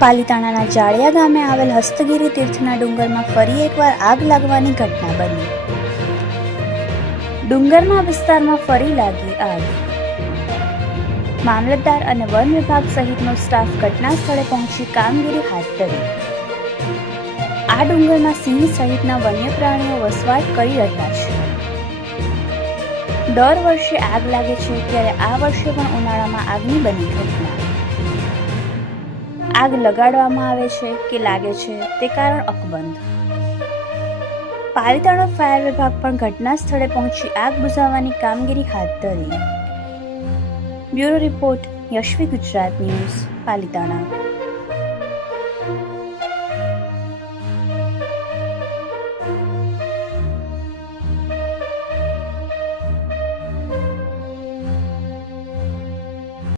પાલિતાણાના જાળિયા ગામે આવેલ હસ્તગીરી તીર્થના ડુંગરમાં ફરી એકવાર આગ લાગવાની ઘટના બની. ડુંગરના વિસ્તારમાં ફરી લાગી આગ. મામલતદાર અને વન વિભાગ સહિતનો સ્ટાફ ઘટના સ્થળે પહોંચી કામગીરી હાથ ધરી. આ ડુંગરમાં સિંહ સહિતના વન્ય પ્રાણીઓ વસવાટ કરી રહ્યા છે. દર વર્ષે આગ લાગે છે, ત્યારે આ વર્ષે પણ ઉનાળામાં આગની બની ઘટના. આગ લગાડવામાં આવે છે કે લાગે છે તે કારણ અકબંધ. પાલિતાણો ફાયર વિભાગ પણ ઘટના સ્થળે પહોંચી આગ બુઝાવવાની કામગીરી હાથ ધરી. Bureau report Yashvi Gujarat news, Palitana.